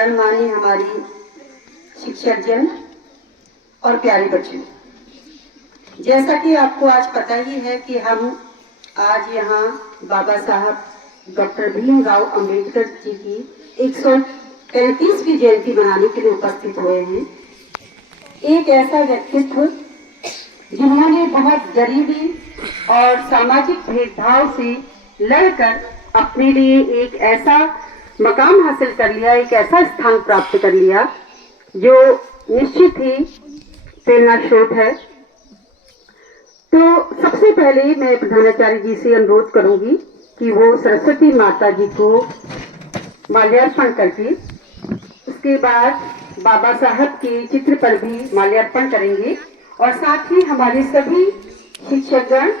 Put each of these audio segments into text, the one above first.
गणमान्य हमारी शिक्षक जन और प्यारे बच्चों, जैसा कि आपको आज पता ही है कि हम आज यहाँ बाबा साहब डॉक्टर भीमराव अंबेडकर जी की 135वीं जयंती मनाने के लिए उपस्थित हुए हैं। एक ऐसा व्यक्तित्व जिन्होंने बहुत गरीबी और सामाजिक भेदभाव से लड़कर अपने लिए एक ऐसा मकाम हासिल कर लिया, एक ऐसा स्थान प्राप्त कर लिया जो निश्चित ही प्रेरणा स्रोत है। तो सबसे पहले मैं प्रधानाचार्य जी से अनुरोध करूंगी कि वो सरस्वती माता जी को माल्यार्पण करके उसके बाद बाबा साहब के चित्र पर भी माल्यार्पण करेंगे और साथ ही हमारे सभी शिक्षकगण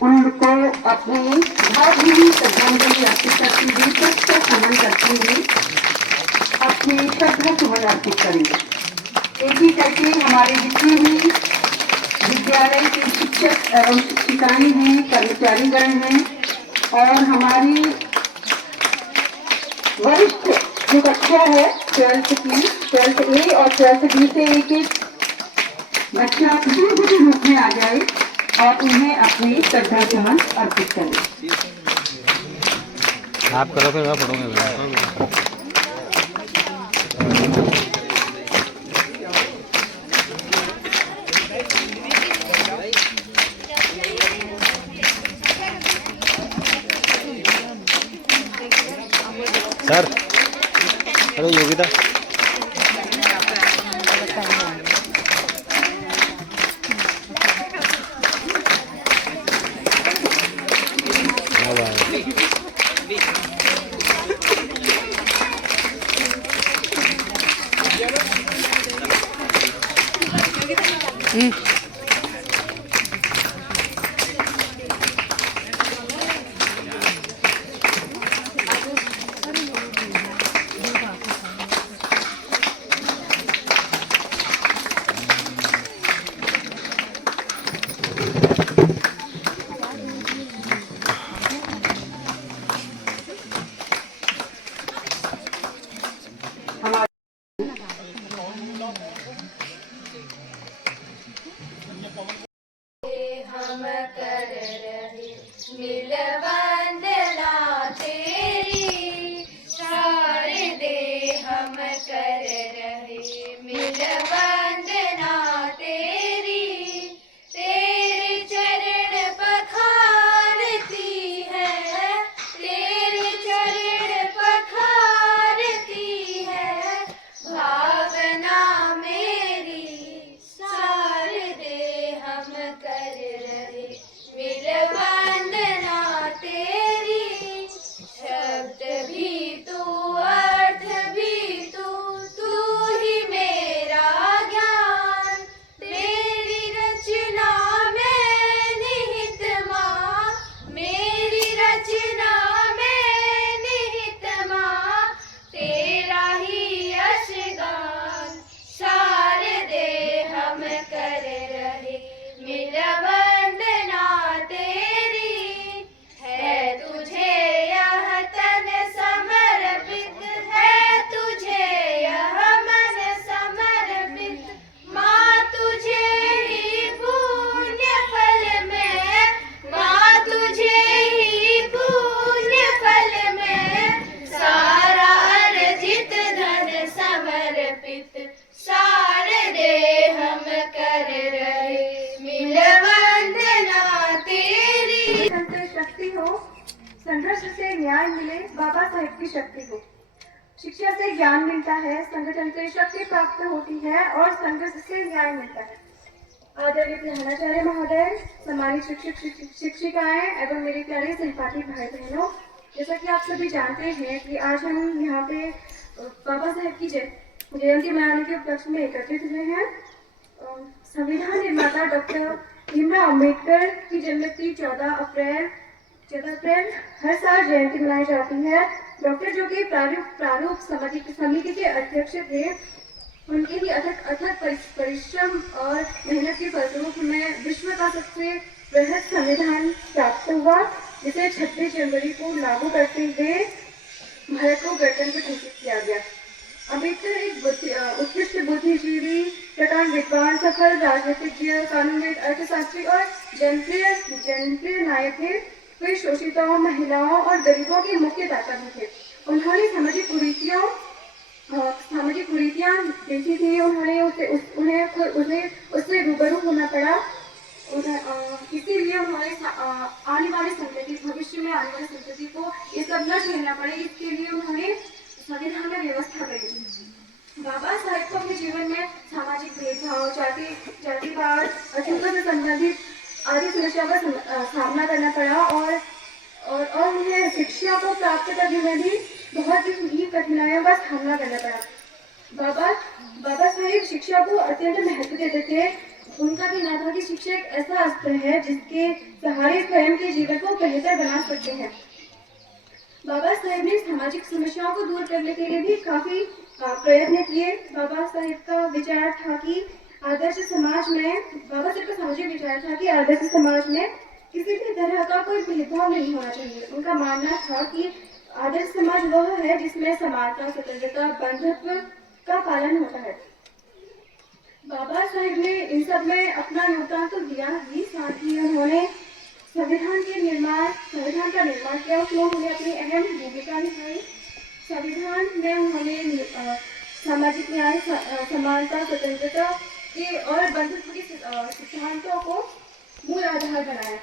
उनको अपने भावभीनी श्रद्धांजलि अर्पित करते हुए सबका सम्मान करते हुए अपने श्रद्धा सुमन अर्पित करेंगे। एक ही करके हमारे जितने भी विद्यालय के शिक्षक एवं शिक्षिकाएं हैं, कर्मचारीगण हैं और हमारी वरिष्ठ जो कक्षा है 12th ए और 12th बी से एक बच्चा किसी भी रूप में आ जाए और उन्हें अपनी श्रद्धा सुमन अर्पित करें। आप करो फिर मैं पढ़ूंगा। सर हेलो योगिता संघर्ष से न्याय मिले, बाबा साहेब की शक्ति हो। शिक्षा से ज्ञान मिलता है, संगठन से शक्ति प्राप्त होती है और संघर्ष से न्याय मिलता है। आदरणीय प्रधानाचार्य महोदय, सम्मानित शिक्षक शिक्षिकाएं एवं मेरे प्यारे सहपाठी भाई बहनों, जैसा कि आप सभी जानते हैं कि आज हम यहाँ पे बाबा साहेब की जयंती मनाने के उपलक्ष्य में एकत्रित हुए हैं। संविधान निर्माता डॉक्टर भीमराव अम्बेडकर की जन्मतिथि 14 अप्रैल हर साल जयंती मनाई जाती है। डॉक्टर जो कि प्रारूप समिति के अध्यक्ष थे, उनके ही अथक परिश्रम और मेहनत के फलस्वरूप में विश्व का सबसे बृहद संविधान प्राप्त हुआ, जिसे 26 जनवरी को लागू करते हुए भारत को गणतंत्र घोषित किया गया। अम्बेडकर एक उत्कृष्ट बुद्धिजीवी, प्रकांड विद्वान, सफल राजनीतिज्ञ, कानूनविद, अर्थशास्त्री और जनप्रिय नायक थे। वे शोषितों, महिलाओं और गरीबों की मुख्य दाता भी थे। उन्होंने सामाजिक कुरीतियां देखी थी। उन्हें उससे रूबरू होना पड़ा। इसीलिए उन्होंने आने वाली संतति, भविष्य में आने वाली संतति को ये सब न झेलना पड़े, इसके लिए उन्होंने संविधान में व्यवस्था करी। बाबा साहेब को अपने जीवन में सामाजिक भेदभाव, जातिवाद, अछूतों से संबंधित आदि समस्याओं का सामना करना पड़ा और उन्हें शिक्षा को प्राप्त करने में भी बहुत ही कठिनाइयों का सामना करना पड़ा। बाबा साहेब शिक्षा को अत्यंत महत्व देते थे। उनका कहना था कि शिक्षा एक ऐसा अस्त्र है जिसके सहारे स्वयं के जीवन को बेहतर बना सकते हैं। बाबा साहेब ने सामाजिक समस्याओं को दूर करने के लिए भी काफी प्रयत्न किए। बाबा साहेब का विचार था कि आदर्श समाज में किसी भी तरह का कोई भेदभाव नहीं होना चाहिए। उनका मानना था कि आदर्श समाज वह है जिसमें समानता, स्वतंत्रता, बंधुत्व का पालन होता है। बाबा साहेब ने इन सब में अपना योगदान तो दिया ही, साथ ही उन्होंने संविधान का निर्माण किया। उसमें उन्होंने अपनी अहम भूमिका निभाई। संविधान में उन्होंने सामाजिक न्याय, समानता, स्वतंत्रता के और बंधुत्व के सिद्धांतों को मूल आधार बनाया।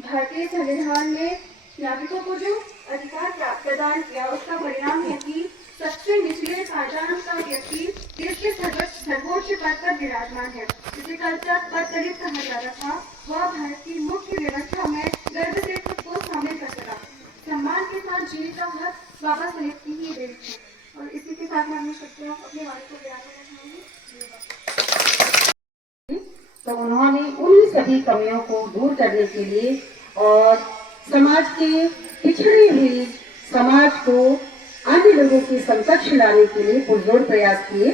भारतीय संविधान में नागरिकों को जो अधिकार प्रदान किया, उसका परिणाम है कि सबसे निचले पायदान का व्यक्ति देश के सर्वोच्च पद पर विराजमान है। जिसे कल तक पददलित कहा जाता था, वह भारत की मुख्य व्यवस्था में गर्व से खुद को शामिल कर सका। सम्मान के साथ जीने का हक बाबा साहेब की ही देन है। और इसी के साथ मैं अपने शब्दों अपने वाणी को विराम देना चाहूंगी। तो उन्होंने उन सभी कमियों को दूर करने के लिए और समाज के पिछड़े हुए समाज को अन्य लोगों के समकक्ष लाने के लिए पुरजोर प्रयास किए।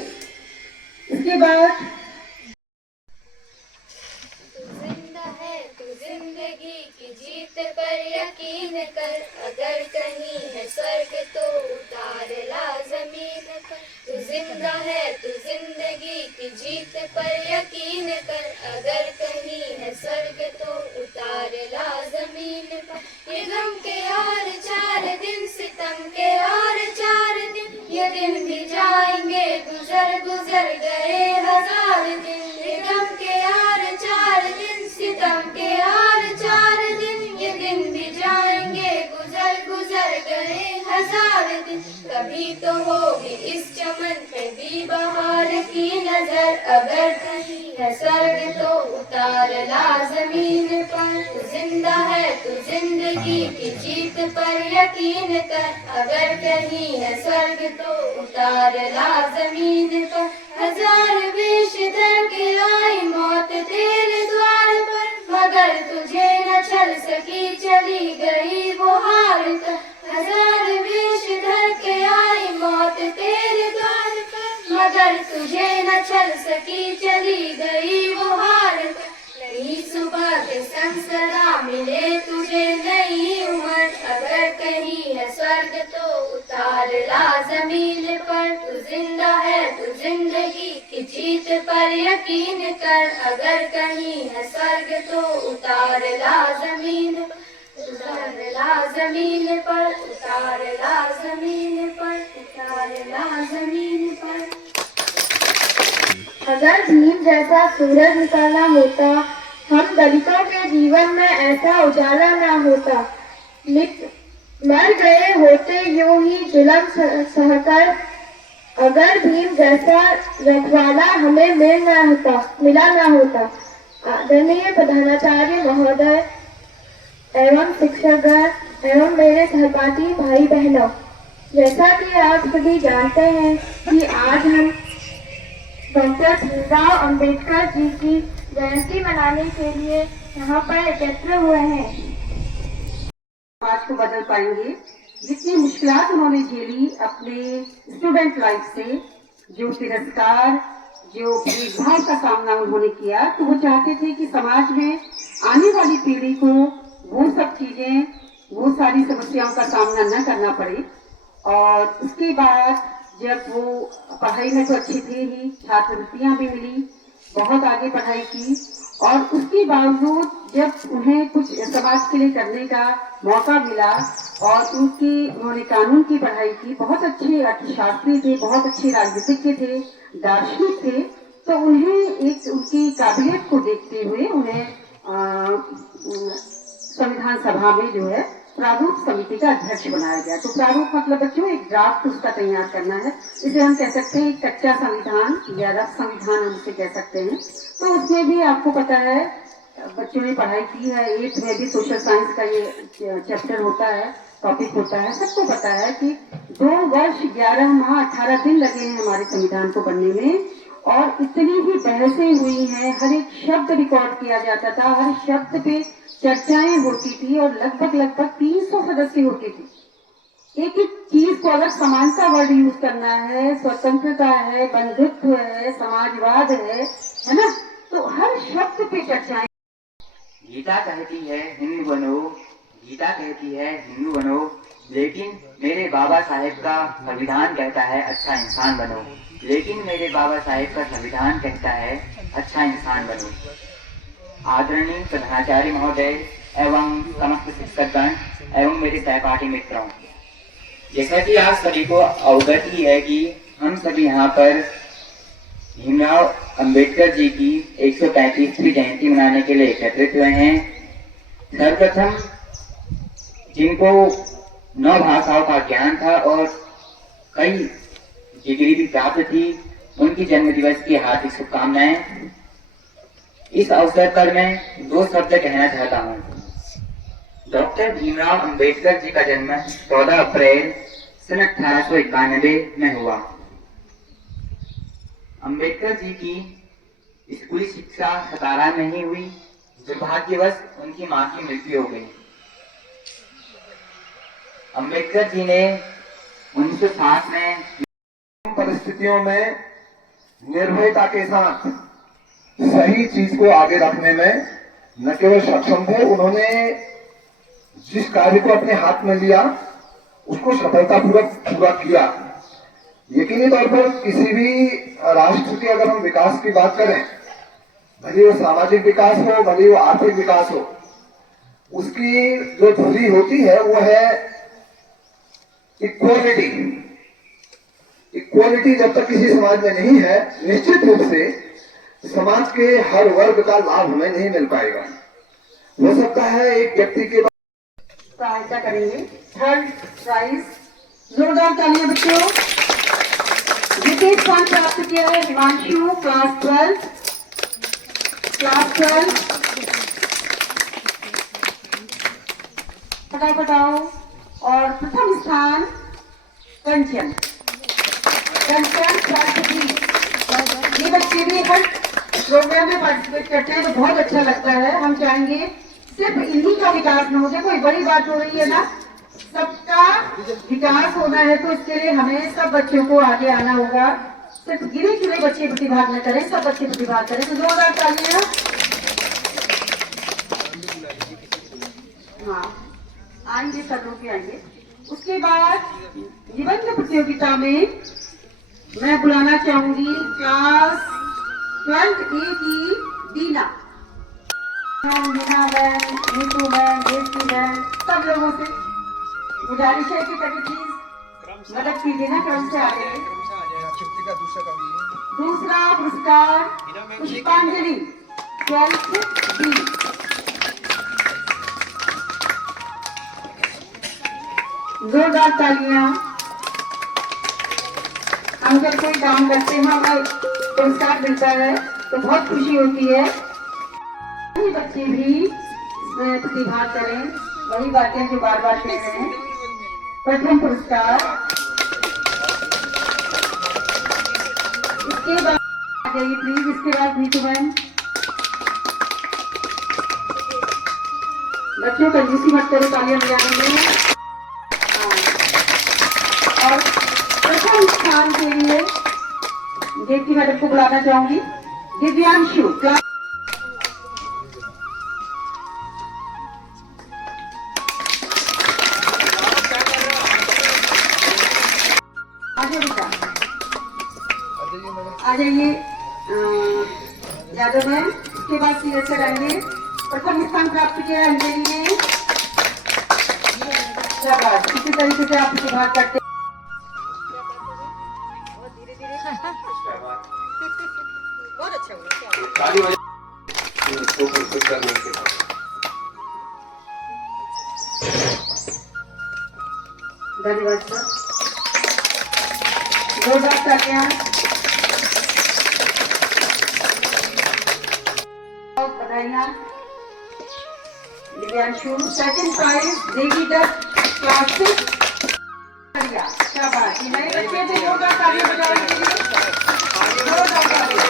इसके बाद जिंदा है तू जिंदगी की जीत पर यकीन कर, अगर कहीं है स्वर्ग तो उतार ला जमीन पर। तू जिंदा है तू जिंदगी की जीत पर यकीन कर, अगर कहीं है स्वर्ग तो उतार ला जमीन पर। ये गम के और 4 दिन, सितम के और 4 दिन, ये दिन भी जाएंगे गुजर गए 1000 दिन। ये गम के और 4 दिन, सितम के और 4 दिन, ये दिन भी जाएंगे गुजर गए 1000 दिन। कभी तो होगी इस चमन पे भी बहार की नजर, अगर कहीं है स्वर्ग तो उतार ला जमीन पर। तू जिंदा है तू जिंदगी की जीत पर यकीन कर, अगर कहीं है स्वर्ग तो उतार ला जमीन पर। 1000 वेश धर के आई मौत तेरे द्वार पर, मगर तुझे न चल सकी चली गई वो हार कर। 1000 वेश धर के आई मौत तेरे द्वार पर, मगर तुझे न चल सकी चली गई वो हार कर। नई सुबह के संग सदा मिले तुझे नई उम्र, अगर कहीं है स्वर्ग तो उतार ला जमीन पर। तू जिंदा है तू जिंदगी की जीत पर यकीन कर, अगर कहीं है स्वर्ग तो उतार ला जमीन पर। उतार ला जमीन पर, उतार ला जमीन पर, उतार ला जमीन पर। अगर भीम जैसा सूरज निकलना होता, हम दलितों के जीवन में ऐसा उजाला ना होता। मर गए होते यूं ही जुल्म सहकर, अगर भीम जैसा रखवाला हमें मिला ना होता। आदरणीय प्रधानाचार्य महोदय एवं शिक्षकगण एवं मेरे सहपाठी भाई बहनों, जैसा कि आप सभी जानते हैं कि आज हम डॉक्टर भीमराव अंबेडकर जी की जयंती मनाने के लिए यहाँ पर एकत्र हुए हैं। समाज को बदल पाएंगे। जितनी मुश्किलात उन्होंने झेली अपने स्टूडेंट लाइफ से, जो तिरस्कार, जो भेदभाव का सामना उन्होंने किया, तो वो चाहते थे कि समाज में आने वाली पीढ़ी को वो सब चीजें, वो सारी समस्याओं का सामना न करना पड़े। और उसके बाद जब वो पढ़ाई में तो अच्छी थी ही, छात्रवृत्तियां भी मिली, बहुत आगे पढ़ाई की, और उसके बावजूद जब उन्हें कुछ समाज के लिए करने का मौका मिला और उन्होंने कानून की पढ़ाई की, बहुत अच्छे अर्थशास्त्री थे, बहुत अच्छे राजनीतिज्ञ थे, दार्शनिक थे, तो उन्हें एक उनकी काबिलियत को देखते हुए उन्हें संविधान सभा में जो है प्रारूप समिति का अध्यक्ष बनाया गया। तो प्रारूप मतलब बच्चों एक ड्राफ्ट उसका तैयार करना है, इसे हम कह सकते हैं एक कच्चा संविधान या रफ संविधान हम उसे कह सकते हैं। तो उसमें भी आपको पता है, बच्चों ने पढ़ाई की है, 8th में भी सोशल साइंस का ये चैप्टर होता है, टॉपिक होता है। सबको पता है कि 2 वर्ष 11 माह 18 दिन लगे हैं हमारे संविधान को बनने में, और इतनी ही बहसें हुई हैं, हर एक शब्द रिकॉर्ड किया जाता था, हर शब्द पे चर्चाएं होती थी, और लगभग 300 सदस्य होते थे। एक एक चीज को अगर समानता वर्ड यूज करना है, स्वतंत्रता है, बंधुत्व है, समाजवाद है ना, तो हर शब्द पे चर्चाएं। गीता कहती है हिंदू बनो, गीता कहती है हिंदू बनो, लेकिन मेरे बाबा साहेब का संविधान कहता है अच्छा इंसान बनो, लेकिन मेरे बाबा साहेब का संविधान कहता है अच्छा इंसान बनो। आदरणीय प्रधानाचार्य महोदय एवं समस्त शिक्षकगण एवं मेरे सहपाठी मित्रों, जैसा कि आप सभी को अवगत ही है कि हम सभी यहाँ पर भीमराव अंबेडकर जी की 135वीं जयंती मनाने के लिए एकत्रित हुए हैं। सर्वप्रथम जिनको 9 भाषाओं का ज्ञान था और कई डिग्री भी प्राप्त थी, उनकी जन्म दिवस की हार्दिक शुभकामनाएं। इस अवसर पर मैं 2 शब्द कहना चाहता हूँ। डॉक्टर भीमराव अंबेडकर जी का जन्म 14 अप्रैल सन 1891 में हुआ। अंबेडकर जी की स्कूली शिक्षा सतारा में ही हुई। दुर्भाग्यवश उनकी मां की मृत्यु हो गई। अंबेडकर जी ने 1960 में परिस्थितियों में निर्भयता के साथ सही चीज को आगे रखने में न केवल सक्षम थे, उन्होंने जिस कार्य को अपने हाथ में लिया उसको सफलतापूर्वक पूरा किया। यकीनी तौर पर किसी भी राष्ट्र के अगर हम विकास की बात करें, भले वो सामाजिक विकास हो, भले वो आर्थिक विकास हो, उसकी जो धुरी होती है वो है इक्वालिटी। इक्वालिटी जब तक किसी समाज में नहीं है, निश्चित रूप से समाज के हर वर्ग का लाभ हमें नहीं मिल पाएगा। हो सकता है एक व्यक्ति के सहायता करेंगे। 3rd प्राइज, जोरदार तालियां बच्चों। द्वितीय स्थान प्राप्त किया है हिमांशु, क्लास 12। फटाफट आओ। और प्रथम स्थान कंचन, क्लास 3। ये बच्चे भी हर प्रोग्राम में पार्टिसिपेट करते हैं तो बहुत अच्छा लगता है। हम चाहेंगे सिर्फ इन्हीं का विकास न हो जाए, कोई बड़ी बात हो रही है ना, सबका विकास होना है, तो इसके लिए हमें सब बच्चों को आगे आना होगा। सिर्फ गिने चुने बच्चे प्रतिभाग न करें, सब बच्चे प्रतिभाग करें। तो जोरदार तालियां। हाँ, आएंगे सब लोग भी आएंगे। उसके बाद निबंध प्रतियोगिता में मैं बुलाना चाहूंगी क्लास 12 A की दीना बहन, नीतू बहन, देवती बहन, सब लोगों से गुजारिश है कि कभी प्लीज मदद कीजिए ना, क्रम से आ जाए। दूसरा पुरस्कार पुष्पांजलि 12th B। जोरदार तालियां। हम जब कोई काम करते हैं, हमें पुरस्कार मिलता है तो बहुत खुशी होती है। बच्चे भी इसमें प्रतिभाग करें, वही बातें जो बार बार कह रहे हैं। प्रथम पुरस्कार, इसके बाद आ जाइए प्लीज। इसके बाद नीतू बहन। बच्चों कंजूसी मत करो तालियां बजाने में। और प्रथम स्थान के लिए देवती मैडम को बुलाना चाहूंगी। दिव्यांशु, जाइए बेटा, आ जाइए यादव मैम। उसके बाद सीनियर सर आएंगे। प्रथम स्थान प्राप्त किया अंजलि ने। शाबाश, इसी तरीके से आप शुरुआत करते हैं। बहुत अच्छा हुआ। धन्यवाद सर। जोरदार तालियां। बधाइयां। दिव्यांशु सेकंड प्राइज देवी दत्त क्लास 6। शाबाश, नए बच्चे थे। जोरदार तालियां बजाने के लिए। जोरदार तालियां।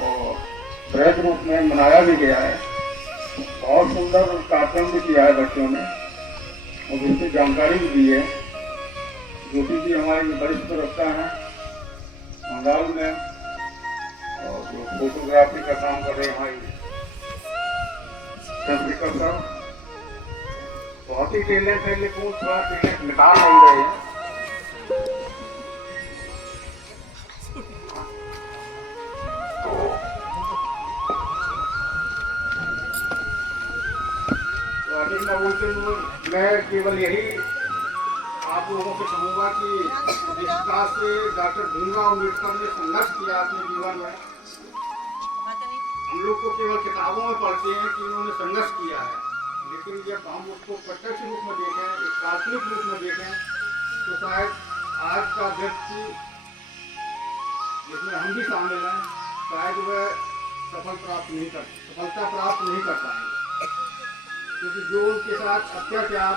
और बृहद रूप में मनाया भी गया है। बहुत सुंदर कार्यक्रम भी किया है बच्चों ने और उसकी जानकारी भी दी है। ज्योति जी हमारी वरिष्ठ प्रवक्ता हैं बंगाल में, और जो फोटोग्राफी का काम कर रहे हैं हमारी चंद्रिका सर, बहुत ही टैलेंट है, लेकिन वो थोड़ा टैलेंट निकाल नहीं रहे हैं। मैं केवल यही आप लोगों से कहूँगा कि जिस तरह से डॉक्टर भीमराव अम्बेडकर ने संघर्ष किया अपने जीवन में, हम लोग को केवल किताबों में पढ़ते हैं कि उन्होंने संघर्ष किया है, लेकिन जब हम उसको प्रत्यक्ष रूप में देखें, एक काल्पनिक रूप में देखें, तो शायद आज का व्यक्ति जिसमें हम भी शामिल हैं, शायद वह सफलता प्राप्त नहीं कर पाएंगे, क्योंकि जो उनके साथ अत्याचार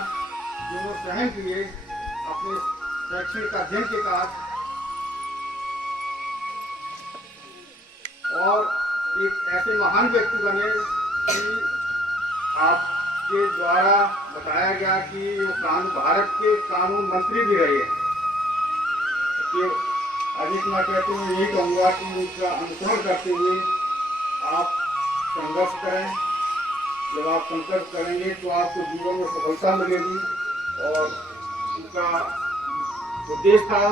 जो उन्होंने सहन किए अपने शैक्षणिक अध्ययन के साथ, और एक ऐसे महान व्यक्ति बने कि आपके द्वारा बताया गया कि वो भारत के कानून मंत्री भी रहे हैं। तो अधिक मैं कहते हुए यही कहूँगा कि उनका अनुसरण करते हुए आप संघर्ष करें। जब आप संघर्ष करेंगे तो आपको जीवन में सफलता मिलेगी, और उनका उद्देश्य था